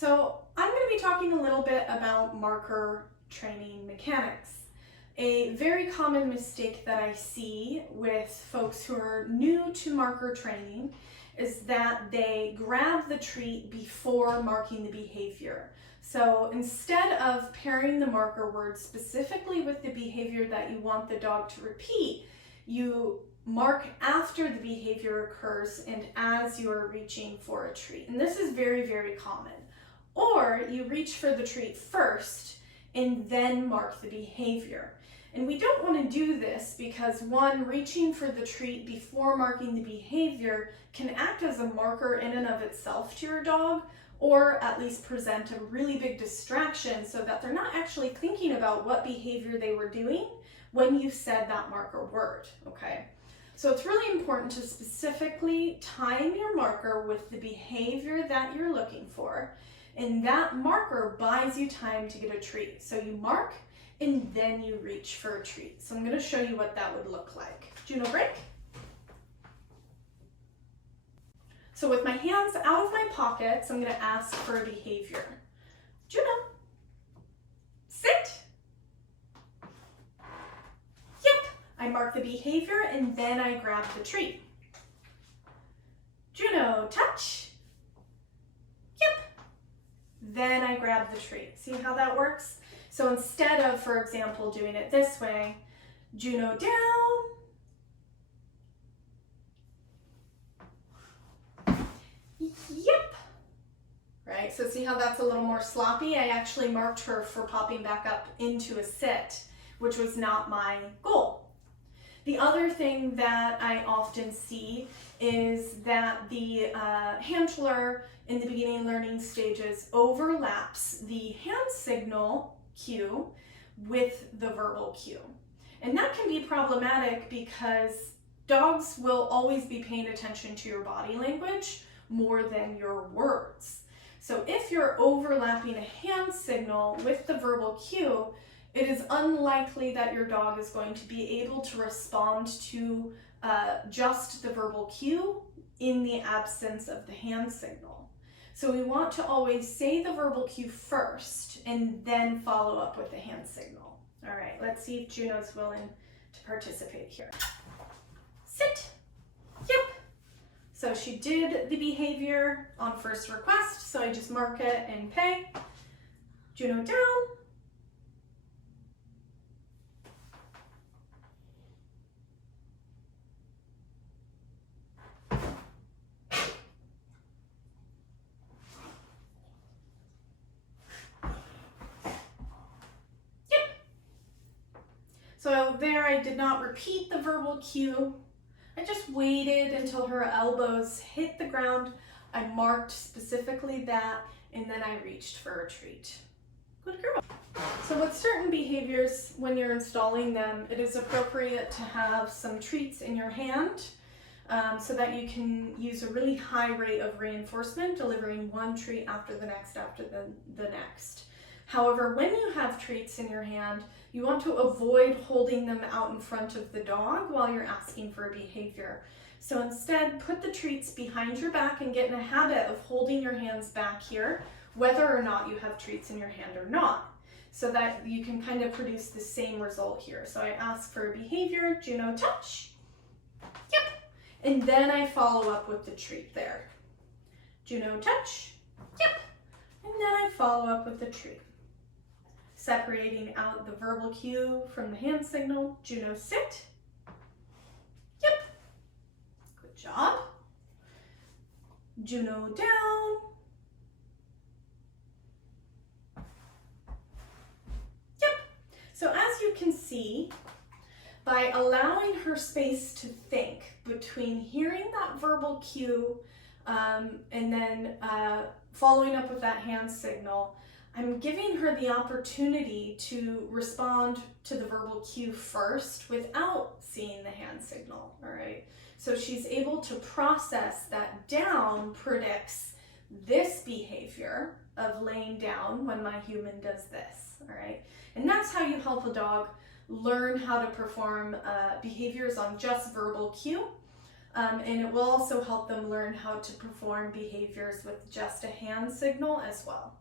So I'm going to be talking a little bit about marker training mechanics. A very common mistake that I see with folks who are new to marker training is that they grab the treat before marking the behavior. So instead of pairing the marker word specifically with the behavior that you want the dog to repeat, you mark after the behavior occurs and as you are reaching for a treat. And this is very, very common. Or you reach for the treat first and then mark the behavior. And we don't want to do this because one, reaching for the treat before marking the behavior can act as a marker in and of itself to your dog, or at least present a really big distraction so that they're not actually thinking about what behavior they were doing when you said that marker word, okay? So it's really important to specifically time your marker with the behavior that you're looking for, and that marker buys you time to get a treat. So you mark and then you reach for a treat. So I'm going to show you what that would look like. Juno, break. So with my hands out of my pockets, I'm going to ask for a behavior. Juno, sit. Yep, I mark the behavior and then I grab the treat. Juno, touch. Yep, then I grab the treat. See how that works? So instead of, for example, doing it this way, Juno down, yep, right? So see how that's a little more sloppy? I actually marked her for popping back up into a sit, which was not my goal. The other thing that I often see is that the handler in the beginning learning stages overlaps the hand signal cue with the verbal cue. And that can be problematic because dogs will always be paying attention to your body language more than your words. So if you're overlapping a hand signal with the verbal cue, it is unlikely that your dog is going to be able to respond to just the verbal cue in the absence of the hand signal. So we want to always say the verbal cue first and then follow up with the hand signal. All right, let's see if Juno's willing to participate here. Sit. Yep. So she did the behavior on first request, so I just mark it and pay. Juno down. So there I did not repeat the verbal cue. I just waited until her elbows hit the ground. I marked specifically that, and then I reached for a treat. Good girl. So with certain behaviors, when you're installing them, it is appropriate to have some treats in your hand so that you can use a really high rate of reinforcement, delivering one treat after the next after the next. However, when you have treats in your hand, you want to avoid holding them out in front of the dog while you're asking for a behavior. So instead, put the treats behind your back and get in a habit of holding your hands back here, whether or not you have treats in your hand or not, so that you can kind of produce the same result here. So I ask for a behavior, Juno touch, yep, and then I follow up with the treat there. Juno touch, yep, and then I follow up with the treat. Separating out the verbal cue from the hand signal. Juno sit. Yep. Good job. Juno down. Yep. So as you can see, by allowing her space to think between hearing that verbal cue and then following up with that hand signal, I'm giving her the opportunity to respond to the verbal cue first without seeing the hand signal, all right? So she's able to process that down predicts this behavior of laying down when my human does this, all right? And that's how you help a dog learn how to perform behaviors on just verbal cue. and it will also help them learn how to perform behaviors with just a hand signal as well.